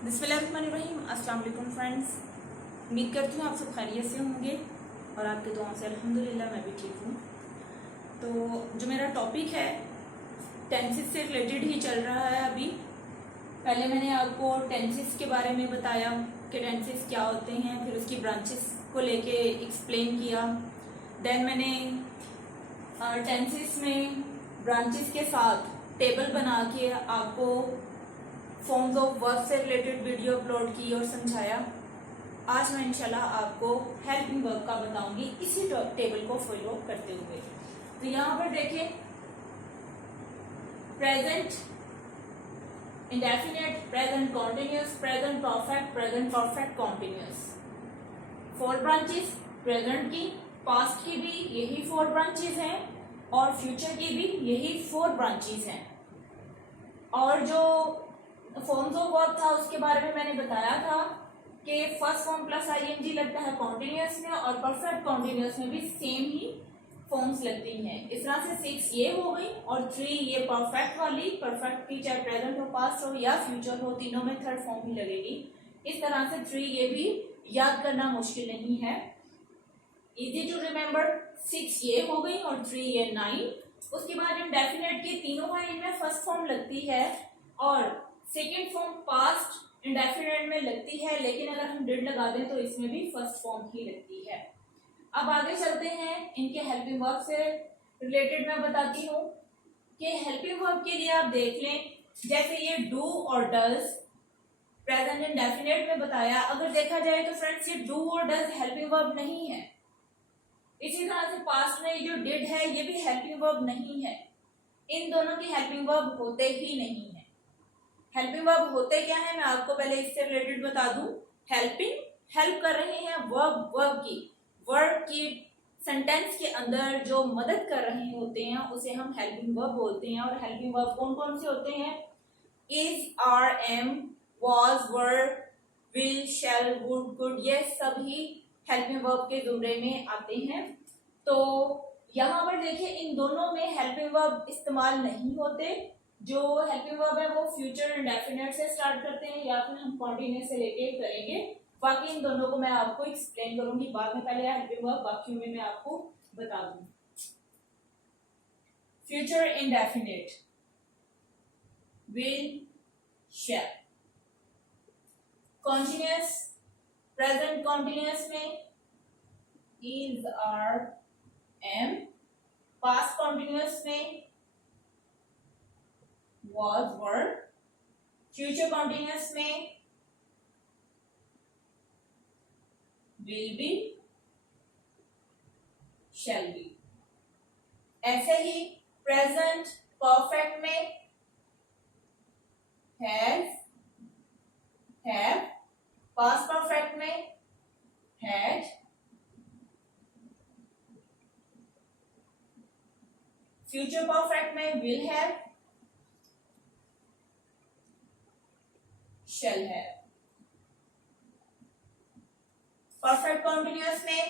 बिस्मिल्लाहिर्रहमानिर्रहीम। अस्सलाम वालेकुम फ्रेंड्स, उम्मीद करती हूँ आप सब खैरियत से होंगे और आपके दुआओं से अल्हम्दुलिल्लाह मैं भी ठीक हूँ। तो जो मेरा टॉपिक है टेंसेस से रिलेटेड ही चल रहा है। अभी पहले मैंने आपको टेंसेस के बारे में बताया कि टेंसेस क्या होते हैं, फिर उसकी ब्रांचेस को लेके एक्सप्लेन किया। देन मैंने टेंसेस में ब्रांचेस के साथ टेबल बना के आपको फॉर्म्स ऑफ वर्ब से रिलेटेड वीडियो अपलोड की और समझाया। आज मैं इंशाल्लाह आपको हेल्पिंग वर्ब का बताऊंगी इसी टेबल को फॉलो करते हुए। तो यहाँ पर देखें, present indefinite, present continuous, present perfect, present perfect continuous. 4 branches, present की, पास्ट की भी यही 4 ब्रांचेस हैं और फ्यूचर की भी यही 4 ब्रांचेस हैं। और जो फॉर्म्स ऑफ वर्ब था उसके बारे में मैंने बताया था कि फर्स्ट फॉर्म प्लस आईएनजी लगता है कॉन्टिन्यूस में और परफेक्ट कॉन्टिन्यूस में भी सेम ही फॉर्म्स लगती हैं। इस तरह से 6 ये हो गई और 3 ये परफेक्ट वाली, परफेक्ट की चाहे प्रेजेंट हो, पास्ट हो या फ्यूचर हो, तीनों में थर्ड फॉर्म ही लगेगी। इस तरह से 3 ये भी याद करना मुश्किल नहीं है, इजी टू रिमेम्बर। 6 ये हो गई और 3 ये 9। उसके बाद इंडेफिनिट की तीनों का इनमें फर्स्ट फॉर्म लगती है और सेकेंड फॉर्म पास्ट इंडेफिनिट में लगती है, लेकिन अगर हम डिड लगा दें तो इसमें भी फर्स्ट फॉर्म ही लगती है। अब आगे चलते हैं, इनके हेल्पिंग वर्ब से रिलेटेड मैं बताती हूँ कि हेल्पिंग वर्ब के लिए आप देख लें, जैसे ये डू और डज प्रेजेंट इंडेफिनिट में बताया। अगर देखा जाए तो फ्रेंड्स ये डू और डज हेल्पिंग वर्ब नहीं है। इसी तरह से पास्ट में जो डिड है ये भी हेल्पिंग वर्ब नहीं है। इन दोनों की हेल्पिंग वर्ब होते ही नहीं है। हेल्पिंग वर्ब होते क्या है मैं आपको पहले इससे रिलेटेड बता दूं। हेल्पिंग, हेल्प कर रहे हैं, वर्ब की सेंटेंस के अंदर जो मदद कर रहे होते हैं उसे हम हेल्पिंग वर्ब बोलते हैं। और हेल्पिंग वर्ब कौन कौन से होते हैं? Is, are, am, was, were, will, shall, would, could, ये सभी हेल्पिंग वर्ब के जुमरे में आते हैं। तो यहाँ पर देखिए इन दोनों में हेल्पिंग वर्ब इस्तेमाल नहीं होते। जो हेल्पिंग वर्ब है वो फ्यूचर इंडेफिनिट से स्टार्ट करते हैं या फिर हम कॉन्टिन्यूस से लेके करेंगे। बाकी इन दोनों को मैं आपको एक्सप्लेन करूंगी बाद में, पहले हेल्पिंग वर्ब बाकी में मैं आपको बता दूं। Future indefinite will, shall. Continuous present continuous में is, are, am. Past continuous में was, were। फ्यूचर कॉन्टिन्यूस में will be, shall be। ऐसे ही प्रेजेंट परफेक्ट में has, have। पास्ट परफेक्ट में had। फ्यूचर परफेक्ट में will have, shall have। Perfect continuous में,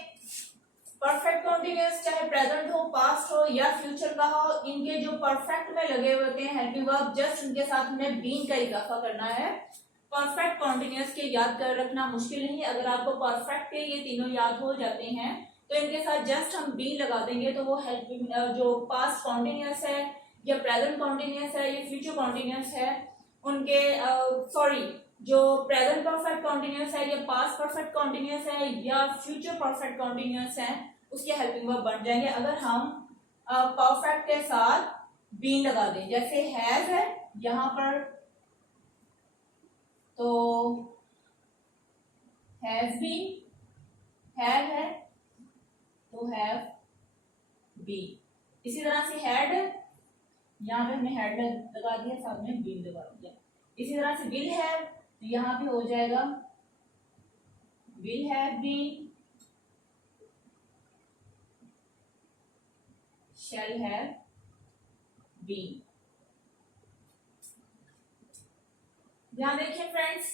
perfect continuous चाहे प्रेजेंट हो, पास्ट हो या फ्यूचर का हो, इनके जो परफेक्ट में लगे हुए होते हैं हेल्पिंग वर्ब, जस्ट उनके साथ हमें बीन का इजाफा करना है। परफेक्ट कॉन्टिन्यूस के याद कर रखना मुश्किल नहीं। अगर आपको परफेक्ट के ये तीनों याद हो जाते हैं तो इनके साथ जस्ट हम बीन लगा देंगे तो वो हेल्पिंग जो पास्ट कॉन्टिन्यूस है या प्रेजेंट कॉन्टिन्यूस है या फ्यूचर कॉन्टिन्यूस है उनके जो प्रेजेंट परफेक्ट कॉन्टिन्यूस है या पास्ट परफेक्ट कॉन्टिन्यूस है या फ्यूचर परफेक्ट कॉन्टिन्यूस है उसके हेल्पिंग वर्ब बन जाएंगे अगर हम परफेक्ट के साथ बीन लगा दें। जैसे हैज है यहाँ पर तो हैज बीन, हैव है तो हैव बीन। इसी तरह से हैड, यहाँ पे हमने हैड लगा दिया, साथ में बीन लगा दिया। इसी तरह से विल हैव तो यहाँ भी हो जाएगा will have been, shall have been. ध्यान देखिए फ्रेंड्स,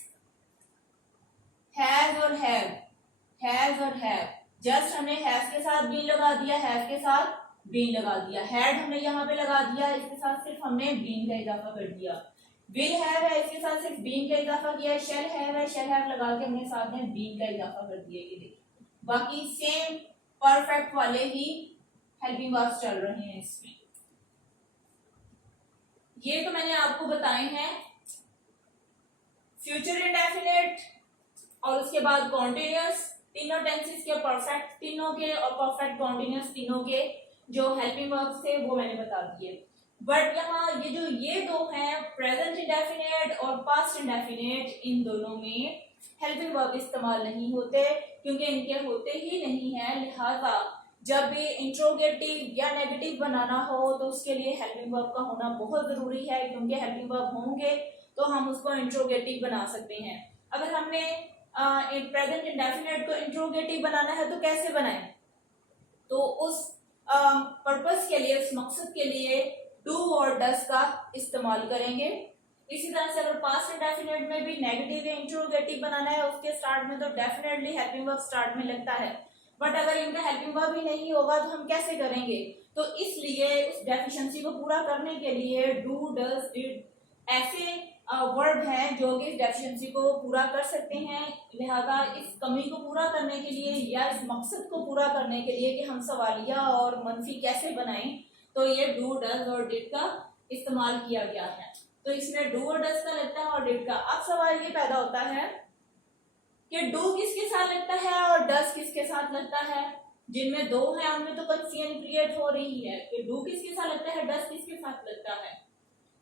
हैज और हैव, हैज और हैव, जस्ट हमने हैज के साथ बीन लगा दिया, हैव के साथ बीन लगा दिया। हैड हमने यहाँ पे लगा दिया, इसके साथ सिर्फ हमने बीन का इजाफा कर दिया। विल हैव है, इसके साथ सिर्फ बीइंग का इजाफा किया है, शेल हैव है, शेल हैव लगा के हमने साथ में बीइंग का इजाफा कर दिया। ये देखिए बाकी सेम परफेक्ट वाले ही हेल्पिंग वर्ब्स चल रहे हैं इसमें। ये तो मैंने आपको बताए हैं फ्यूचर इंडेफिनिट और उसके बाद कॉन्टिन्यूअस, तीनों टेंसेस के परफेक्ट तीनों के और परफेक्ट कॉन्टिन्यूअस तीनों के जो हेल्पिंग वर्ब्स थे वो मैंने बता दिए। बट यहाँ ये दो हैं प्रेजेंट इंडेफिनिट और पास्ट इंडेफिनिट, इन दोनों में हेल्पिंग वर्ब इस्तेमाल नहीं होते क्योंकि इनके होते ही नहीं है। लिहाजा जब भी इंट्रोगेटिव या नेगेटिव बनाना हो तो उसके लिए हेल्पिंग वर्ब का होना बहुत जरूरी है, क्योंकि हेल्पिंग वर्ब होंगे तो हम उसको इंट्रोगेटिव बना सकते हैं। अगर हमने प्रेजेंट इंडेफिनिट को इंट्रोगेटिव बनाना है तो कैसे बनाएं? तो उस पर्पस के लिए, उस मकसद के लिए डू और डस का इस्तेमाल करेंगे। इसी तरह से अगर पास्ट इंडेफिनिट में भी नेगेटिव या इंट्रोगेटिव बनाना है उसके स्टार्ट में तो डेफिनेटली हेल्पिंग वर्ब स्टार्ट में लगता है। बट अगर इनका हेल्पिंग वर्ब ही नहीं होगा तो हम कैसे करेंगे? तो इसलिए उस डेफिशिएंसी को पूरा करने के लिए डू, डज, डिड ऐसे वर्ड हैं जो कि इस डेफिशिएंसी को पूरा कर सकते हैं। लिहाजा इस कमी को पूरा करने के लिए या इस मकसद को पूरा करने के लिए कि हम सवालिया और मनफी कैसे बनाएं, तो ये डू, डज और डिड का इस्तेमाल किया गया है। तो इसमें डू और डज का लगता है और डिड का। अब सवाल ये पैदा होता है कि डू किसके साथ लगता है और डज किसके साथ लगता है। जिनमें दो है उनमें तो कंफ्यूजन क्रिएट हो रही है कि डू किसके साथ लगता है, डज किसके साथ लगता है।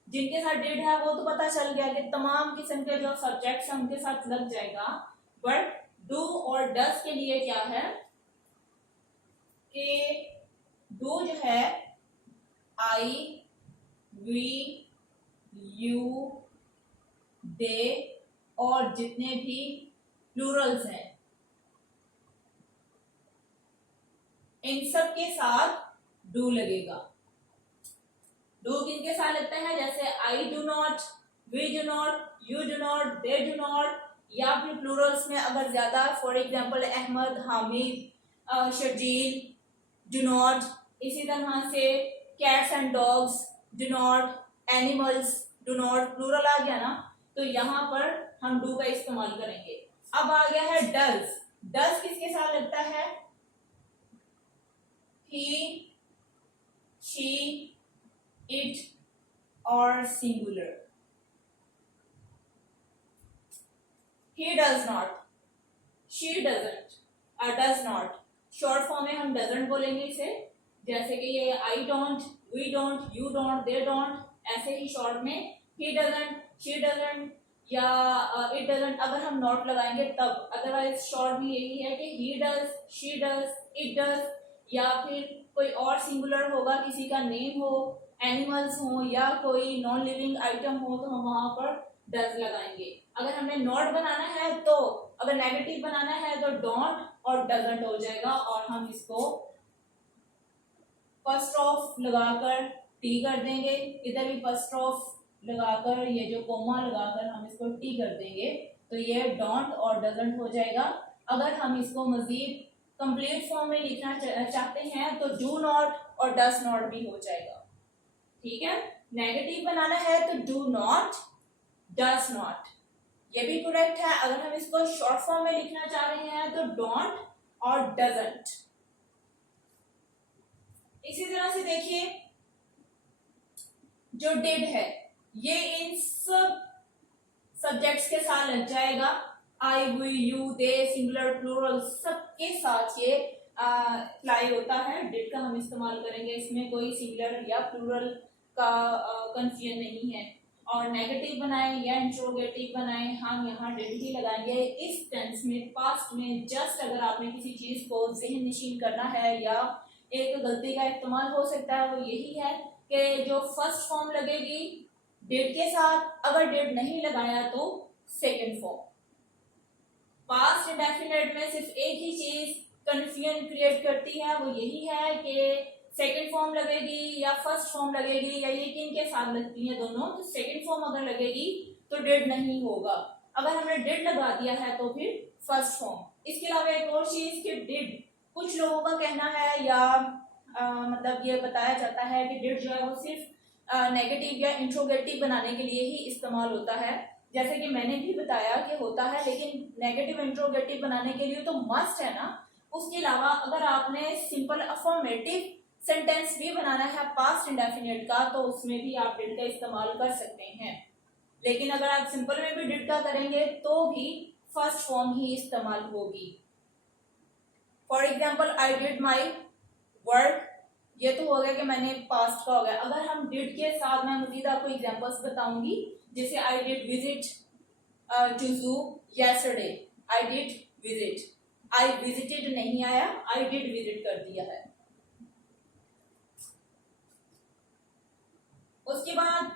जिनके साथ डिड है वो तो पता चल गया कि तमाम किस्म के जो सब्जेक्ट्स हैं उनके साथ लग जाएगा। बट डू और डज के लिए क्या है कि डू जो है आई, वी, यू, दे और जितने भी प्लूरल्स हैं इन सब के साथ डू लगेगा। डू किनके साथ लगता है? जैसे I do not, we do not, you do not, they do not, या फिर प्लूरल्स में अगर ज्यादा, for example Ahmad, Hamid, Sharjeel do not. इसी तरह से cats and dogs do not, animals do not, plural आ गया ना, तो यहाँ पर हम डू का इस्तेमाल करेंगे। अब आ गया है डज। डज किसके साथ लगता है? ही, शी, इट और singular. He does not, she doesn't, does not. Short form में हम डजंट बोलेंगे इसे, जैसे कि ये I don't, we don't, you don't, they don't, ऐसे ही शॉर्ट में ही डजंट, शी डजंट या इट डजंट अगर हम नॉट लगाएंगे तब। अदरवाइज शॉर्ट में यही है कि he does, she does, it does, या फिर कोई और सिंगुलर होगा, किसी का नेम हो, एनिमल्स हो या कोई नॉन लिविंग आइटम हो तो हम वहां पर डज लगाएंगे। अगर हमें नॉट बनाना है तो, अगर नेगेटिव बनाना है तो डोंट और डजंट हो जाएगा और हम इसको फर्स्ट ऑफ लगाकर टी कर देंगे, इधर भी फर्स्ट ऑफ लगाकर ये जो कोमा लगाकर हम इसको टी कर देंगे, तो ये डोंट और डजंट हो जाएगा। अगर हम इसको मजीद कंप्लीट फॉर्म में लिखना चाहते हैं तो डू नॉट और डज नॉट भी हो जाएगा। ठीक है, नेगेटिव बनाना है तो डू नॉट, डज नॉट, ये भी करेक्ट है। अगर हम इसको शॉर्ट फॉर्म में लिखना चाह रहे हैं तो डोंट और डजंट। इसी तरह से देखिए जो डिड है ये इन सब सब्जेक्ट्स के साथ लग जाएगा। I, we, you, they, singular, plural सबके साथ ये अप्लाई होता है। डिड का हम इस्तेमाल करेंगे, इसमें कोई सिंगुलर या प्लूरल का कंफ्यूजन नहीं है। और नेगेटिव बनाए या इंट्रोगेटिव बनाए हम यहाँ डिड ही लगाएंगे। इस टेंस में, पास्ट में जस्ट अगर आपने किसी चीज को ज़हन नशीन करना है या एक गलती का इस्तेमाल हो सकता है वो यही है कि जो फर्स्ट फॉर्म लगेगी डिड के साथ, अगर डिड नहीं लगाया तो सेकंड फॉर्म। पास्ट इंडेफिनिट में सिर्फ एक ही चीज कंफ्यूजन क्रिएट करती है, वो यही है कि सेकंड फॉर्म लगेगी या फर्स्ट फॉर्म लगेगी या ये किन के साथ लगती है दोनों। तो सेकंड फॉर्म अगर लगेगी तो डिड नहीं होगा, अगर हमने डिड लगा दिया है तो फिर फर्स्ट फॉर्म। इसके अलावा एक और चीज कि डिड, कुछ लोगों का कहना है या मतलब ये बताया जाता है कि डिड जो है वो सिर्फ नेगेटिव या इंट्रोगेटिव बनाने के लिए ही इस्तेमाल होता है, जैसे कि मैंने भी बताया कि होता है, लेकिन नेगेटिव इंट्रोगेटिव बनाने के लिए तो मस्ट है ना। उसके अलावा अगर आपने सिंपल अफर्मेटिव सेंटेंस भी बनाना है पास्ट इंडेफिनिट का, तो उसमें भी आप डिड का इस्तेमाल कर सकते हैं। लेकिन अगर आप सिंपल में भी डिड का करेंगे तो भी फर्स्ट फॉर्म ही इस्तेमाल होगी। For example I did my work, ये तो हो गया कि मैंने पास्ट का हो गया। अगर हम डिड के साथ, मैं मजीद आपको एग्जांपल्स बताऊंगी, जैसे आई डिड विजिट टू जू yesterday, I did visit, I visited नहीं आया, आई डिड विजिट कर दिया है। उसके बाद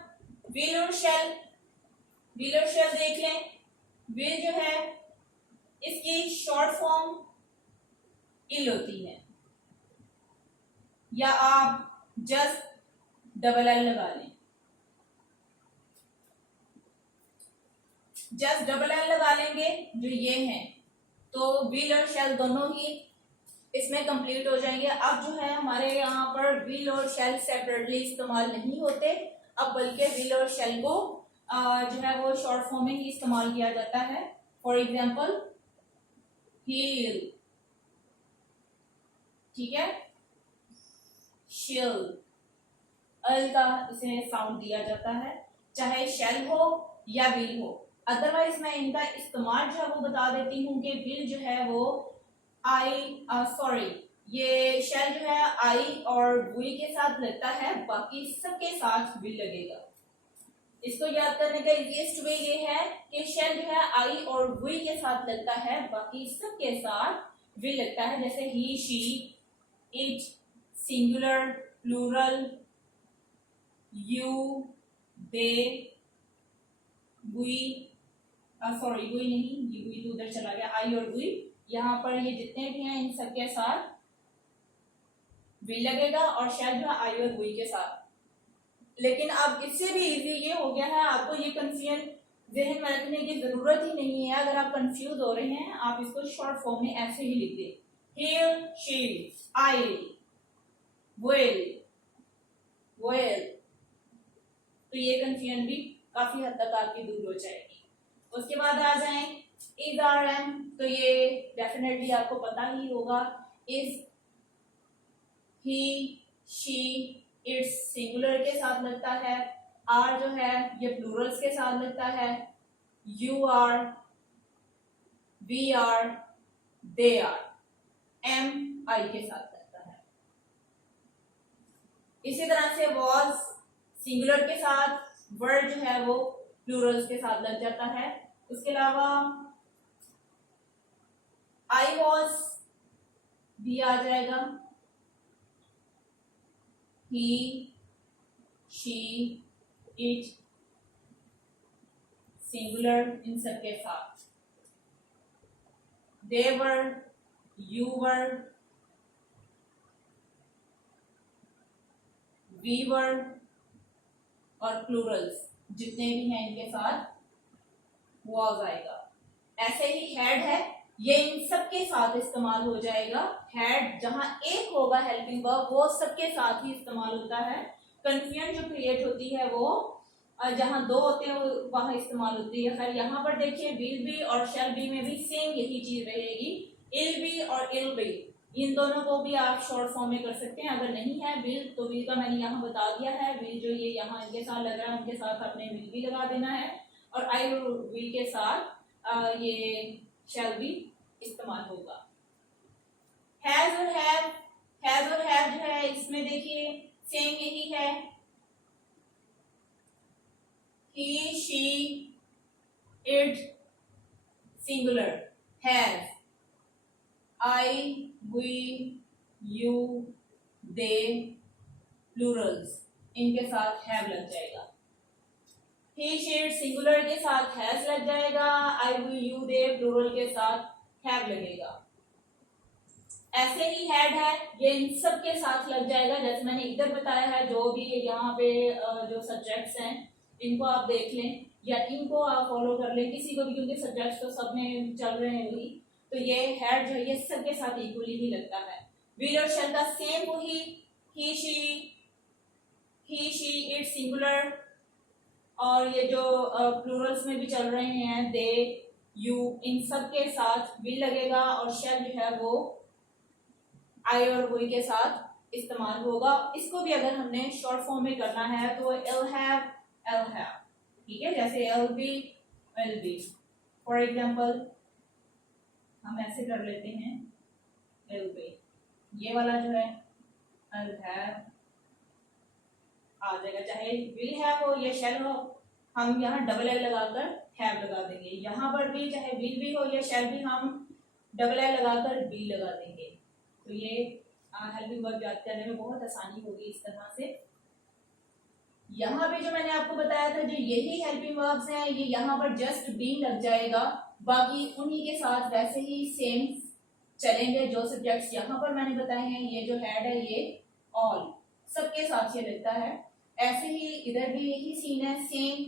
विल और शैल, विल और शैल देख लें। विल जो है इसकी शॉर्ट फॉर्म इल होती है, या आप जस्ट डबल एल लगा लें, जस्ट डबल एल लगा लेंगे जो ये हैं, तो विल और शैल दोनों ही इसमें कंप्लीट हो जाएंगे। अब जो है हमारे यहाँ पर विल और शैल सेपरेटली इस्तेमाल नहीं होते, अब बल्कि विल और शैल को जो है वो शॉर्ट फॉर्म में ही इस्तेमाल किया जाता है। फॉर एग्जाम्पल हील, ठीक है, शेल, अल का इसे साउंड दिया जाता है, चाहे शेल हो या विल हो। अदरवाइज मैं इनका इस्तेमाल जो है वो बता देती हूँ कि विल जो है वो ये शेल जो है आई और वी के साथ लगता है, बाकी सबके साथ विल लगेगा। इसको याद करने का इजीएस्ट वे ये है कि शेल जो है आई और वी के साथ लगता है, बाकी सबके साथ विल लगता है। जैसे he, she, it, singular, plural, you, they, we, sorry we नहीं, वी तो उधर चला गया, आई और वी, यहाँ पर ये जितने भी हैं इन सबके साथ विल लगेगा, और शायद जो आई और वी के साथ। लेकिन अब इससे भी इजी ये हो गया है, आपको ये कंफ्यूजन जहन में रखने की जरूरत ही नहीं है। अगर आप कंफ्यूज हो रहे हैं, आप इसको शॉर्ट फॉर्म में ऐसे ही लिख दे, ही, शी, आई, विल, वेल, तो ये कंफ्यूजन भी काफी हद तक आपकी दूर हो जाएगी। उसके बाद आ जाए इज, आर, एम, तो ये डेफिनेटली आपको पता ही होगा। Is, he, she, it's singular के साथ लगता है, आर जो है ये प्लूरल्स के साथ लगता है, you are, we are, they are, am I के साथ लगता है। इसी तरह से वॉज सिंगुलर के साथ, वर्ड जो है वो प्लूरल्स के साथ लग जाता है। उसके अलावा आई वॉज भी आ जाएगा, ही, शी, इट, सिंगुलर इन सबके साथ, दे वर, यू वर, वी वर, और प्लूरल्स जितने भी हैं इनके साथ वॉज आएगा। ऐसे ही हेड है, ये इन सबके साथ इस्तेमाल हो जाएगा। हेड जहां एक होगा हेल्पिंग वर्ब, वो सबके साथ ही इस्तेमाल होता है। कंफ्यूजन जो क्रिएट होती है वो जहां दो होते हैं वहां इस्तेमाल होती है। खैर यहाँ पर देखिए विल बी और शैल बी में भी सेम यही चीज रहेगी। इल बी और इल बी, इन दोनों को भी आप शॉर्ट फॉर्म में कर सकते हैं। अगर नहीं है विल, तो विल का मैंने यहाँ बता दिया है, विल जो ये यहाँ इनके साथ लग रहा है उनके साथ आपने विल भी लगा देना है, और आई विल के साथ ये शैल भी इस्तेमाल होगा। हैज और हैव, हैज और हैव जो है इसमें देखिए सेम यही है, he, she, it, singular, have, I, we, you, they, Plurals इनके साथ हैव लग जाएगा। he, she, it सिंगुलर के साथ हैज लग जाएगा, I, we, you, they plural के साथ हैव लगेगा। ऐसे ही हेड है, ये इन सब के साथ लग जाएगा। जैसे मैंने इधर बताया है, जो भी यहाँ पे जो सब्जेक्ट्स हैं इनको आप देख लें या इनको आप फॉलो कर लें, किसी को भी, क्योंकि सब्जेक्ट्स तो सब में चल रहे हैं वही, तो ये हेड जो है ये सबके साथ इक्वली ही लगता है। विल और शैल का सेम वही, he, she, he she it singular, और ये जो प्लूरल्स में भी चल रहे हैं दे यू, इन सब के साथ विल लगेगा और शैल जो है वो आई और हुई के साथ इस्तेमाल होगा। इसको भी अगर हमने शॉर्ट फॉर्म में करना है तो एल हैव, ठीक है, जैसे एल बी। फॉर एग्जाम्पल हम ऐसे कर लेते हैं, एल बी, ये वाला जो है एल हैव आ जाएगा, चाहे विल हैव हो या शैल हो, हम यहाँ डबल एल लगाकर हैव लगा देंगे। यहाँ पर भी चाहे विल भी हो या शैल भी, हम डबल एल लगाकर बी लगा देंगे। तो ये हेल्पिंग वर्ब याद करने में बहुत आसानी होगी इस तरह से। यहाँ पे जो मैंने आपको बताया था, जो यही हेल्पिंग वर्ब्स हैं, ये यहाँ पर जस्ट बीइंग लग जाएगा, बाकी उन्हीं के साथ वैसे ही सेम चलेंगे जो सब्जेक्ट्स यहाँ पर मैंने बताए हैं। ये जो हेड है ये ऑल सबके साथ ये लगता है। ऐसे ही इधर भी यही सीन है, सेम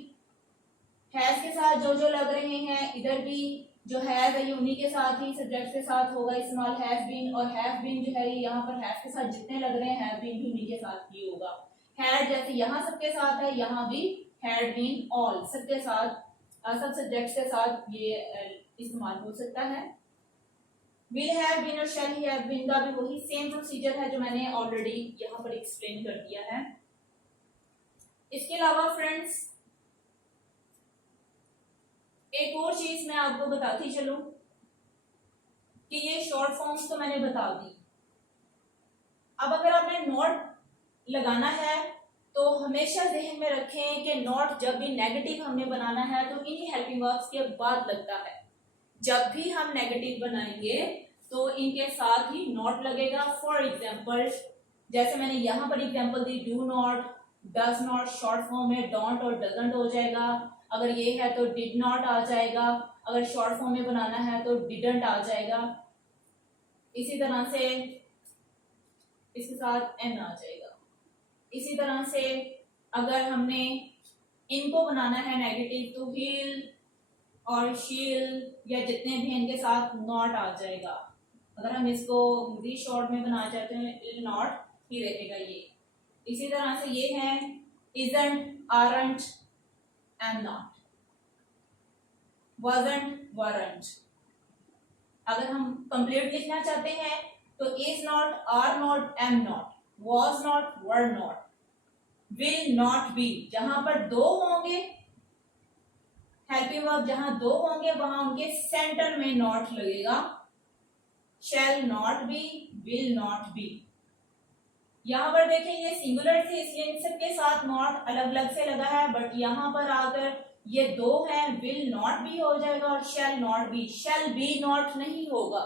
हैज के साथ जो जो लग रहे हैं, इधर भी जो हैज है ये उन्हीं के साथ ही सब्जेक्ट के साथ होगा इस्तेमाल, हैज बीन, और हैव बीन जो है ये यहाँ पर हैज के साथ जितने लग रहे हैं हैव बीन भी उन्हीं के साथ ही होगा। हैड जैसे यहाँ सबके साथ है, यहाँ भी हैड बीन ऑल सबके साथ, सब सब्जेक्ट्स के साथ ये इस्तेमाल हो सकता है। विल हैव बीन और शैल हैव बीन का भी वही सेम प्रोसीजर है जो मैंने ऑलरेडी यहाँ पर एक्सप्लेन कर दिया है। इसके अलावा फ्रेंड्स एक और चीज मैं आपको बताती चलूं कि ये शॉर्ट फॉर्म्स तो मैंने बता दी। अब अगर आपने नॉट लगाना है तो हमेशा ज़हन में रखें कि नॉट जब भी नेगेटिव हमने बनाना है तो इन्हीं हेल्पिंग वर्ब्स के बाद लगता है। जब भी हम नेगेटिव बनाएंगे तो इनके साथ ही नॉट लगेगा। फॉर एग्जाम्पल जैसे मैंने यहाँ पर example the, do not, does not, short form में डोंट और डजंट हो जाएगा। अगर ये है तो डिड नॉट आ जाएगा, अगर शॉर्ट फॉर्म में बनाना है तो डिडंट आ जाएगा। इसी तरह से इसके साथ एन आ जाएगा। इसी तरह से अगर हमने इनको बनाना है नेगेटिव तो हिल और शील या जितने भी इनके साथ नॉट आ जाएगा। अगर हम इसको री शॉर्ट में बनाना चाहते हैं नॉट ही रहेगा ये। इसी तरह से ये है isn't, aren't and not, wasn't, weren't। अगर हम कंप्लीट लिखना चाहते हैं तो is not, are not, am not, was not, were not, will not be। जहां पर दो होंगे हेल्पिंग वर्ब, जहां दो होंगे वहां उनके सेंटर में नॉट लगेगा। shall not be, will not be। यहाँ पर देखें ये सिंगुलर थे इसलिए इन सबके साथ नॉट अलग अलग से लगा है, बट यहाँ पर आकर ये दो हैं, विल नॉट बी हो जाएगा और शैल not be. Shall be not नहीं होगा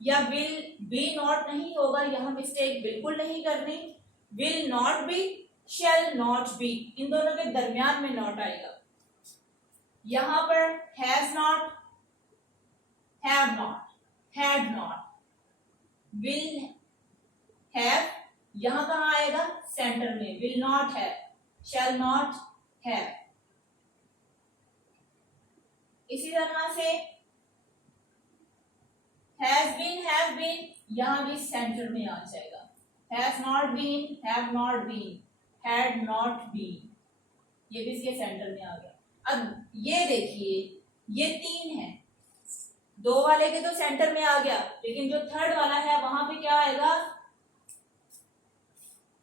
या विल बी नॉट नहीं होगा, यहाँ मिस्टेक बिल्कुल नहीं करनी। Will not be, shall not be, इन दोनों के दरमियान में नॉट आएगा। यहाँ पर has not, have not, had not, will have, यहां कहां आएगा सेंटर में, will not have, shall not have. इसी तरह से हैज बीन, हैव बीन, यहां भी सेंटर में आ जाएगा। Has not been, have not been, had not been, ये भी इसके सेंटर में आ गया। अब ये देखिए ये तीन है, दो वाले के तो सेंटर में आ गया, लेकिन जो थर्ड वाला है वहां पे क्या आएगा,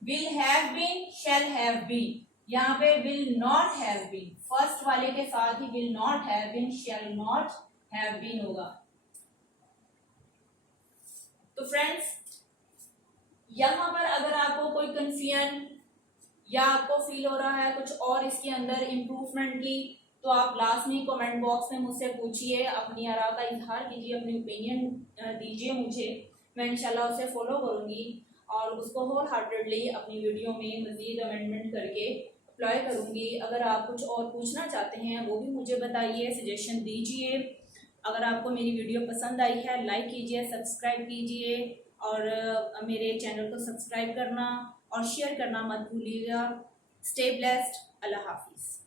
will have been, shall have been। यहाँ पे will not have been, first वाले के साथ ही will not have been, shall not have been होगा। तो फ्रेंड्स यहाँ पर अगर आपको कोई कंफ्यूजन या आपको फील हो रहा है कुछ और इसके अंदर इम्प्रूवमेंट की, तो आप लास्ट में कमेंट बॉक्स में मुझसे पूछिए, अपनी आरा का इजहार कीजिए, अपनी ओपिनियन दीजिए मुझे, मैं इंशाल्लाह उसे फॉलो करूंगी और उसको होल हार्टेडली अपनी वीडियो में मज़ीद अमेंडमेंट करके अप्लाई करूंगी। अगर आप कुछ और पूछना चाहते हैं वो भी मुझे बताइए, सजेशन दीजिए। अगर आपको मेरी वीडियो पसंद आई है लाइक कीजिए, सब्सक्राइब कीजिए और मेरे चैनल को सब्सक्राइब करना और शेयर करना मत भूलिएगा। स्टे ब्लेस्ड, अल्लाह हाफिज़।